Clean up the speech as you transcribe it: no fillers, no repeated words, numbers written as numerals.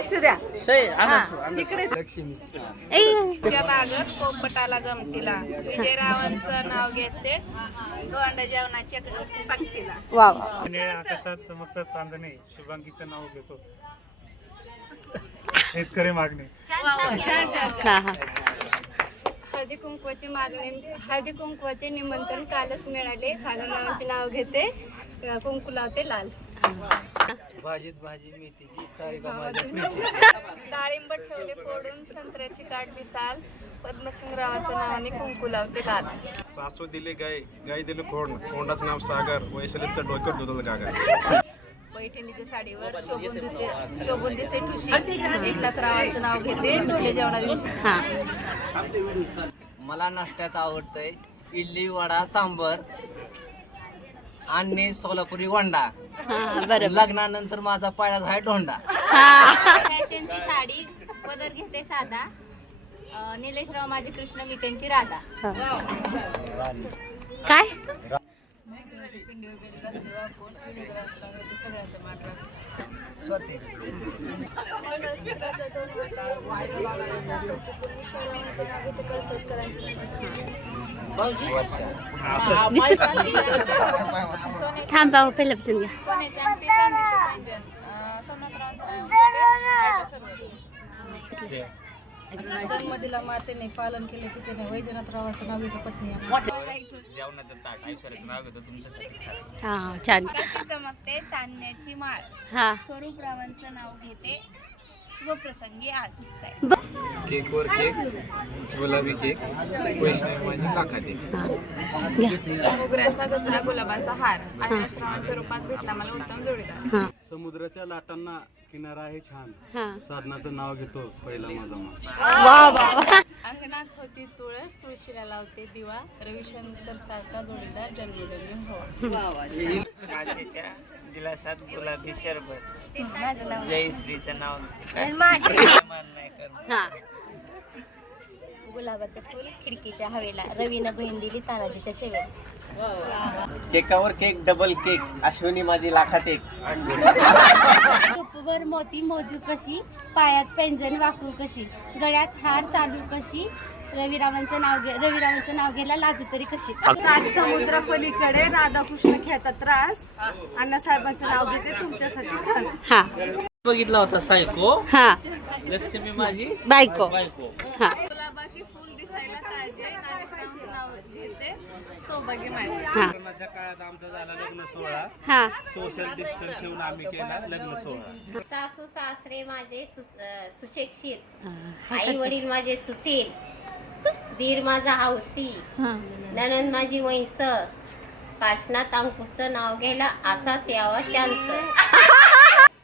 लक्ष द्या. इकडे लक्ष्मी बागत पोपटाला गमतीला विजयरावांचं नाव घेते गोंड जेवणाच्या पंक्तीला. वा आकाशात चमकतात चांदणे शुभांगीचं नाव घेतो. हेच खरे मागणे. हळदी कुंकवाची मागणी हळदी कुंकवाचे निमंत्रण कालच मिळाले सागररावांचे नाव घेते कुंकू लावते लाल. भाजीत भाजी मेथीची सारिका माझी डाळिंब ठेवले फोडून संत्र्याची काढली साल पद्मसिंगरावांच्या नावाने कुंकू लावते लाल. सासू दिले गाय गाय दिले खोंड खोंडाचं नाव सागर वैशालीचं डोक्यात दुधाचं गागर. पैठणीच्या साडीवर शोभून दिसते ठुशी एकनाथरावांचं नाव घेते धोंडे जेवणा दिवशी. मला नाश्त्यात आवडतंय इडली वडा सांबर आणि सोलापुरी वंडा. लग्नानंतर माझा पायाचा आहे ढोंडा. फॅशनची साडी पदर घेते साधा निलेशराव माझे कृष्ण मी त्यांची राधा. काय थांबा पहिल्यापासून घ्या. जन्मदिला मातेने पालन केले पितेने वैजनाथरावांचं नाव घेते पत्नी. जेवणाचं ताट ऐश्वर्याचं नाव घेतो तुमच्यासाठी. हा छान. चमकते चांदण्याची माळ हा स्वरूपरावांचं नाव घेते शुभप्रसंगी आज. केक वर केक गुलाबी केक वैष्णवी माझी काकाते. मोगऱ्याचा गजरा गुलाबाचा हार अविनाशरावांच्या रूपात भेटला मला उत्तम जोडीदार. समुद्राच्या लाटांना किनारा आहे छान हा साधनाचं नाव घेतो पहिला माझा मान. अंगणात होती तुळस तुळशीला लावते दिवा रविशंकर सारखा जोडीदार जन्मोजन्मी हवा. काचेच्या दिलासात गुलाबी शरबत जयश्रीचं नाव हा गुलाबाचं फुल खिडकीच्या हवेला रवीनं बहीण दिली तानाजीच्या शेवेला. केकावर केक डबल केक अश्विनी माझी लाखात एक. टोपवर मोती मोजू कशी पायात पैंजण वाकू कशी गळ्यात हार चालू कशी रविरावांचं नाव घ्यायला लाजू तरी कशी. सात समुद्र पलीकडे राधाकृष्ण खेळतात त्रास अण्णासाहेबांचं नाव घेते तुमच्यासाठी खास. हा बघितला होता सायको हा लक्ष्मी माझी बायको. हा गुलाबाची फुल दिसायला ताजे नागेशरावांचं नाव घेते सौभाग्य माळी. हा कोरोनाच्या काळात आमचा झाला लग्न सोहळा हा सोशल डिस्टन्स ठेवून आम्ही केला लग्न सोहळा. सासू सासरे माझे सुशिक्षित आई वडील माझे सुशील दीर माझा हौसी ननंद माझी वैस काशनात अंकुशचं नाव घ्यायला असाच यावा चान्स.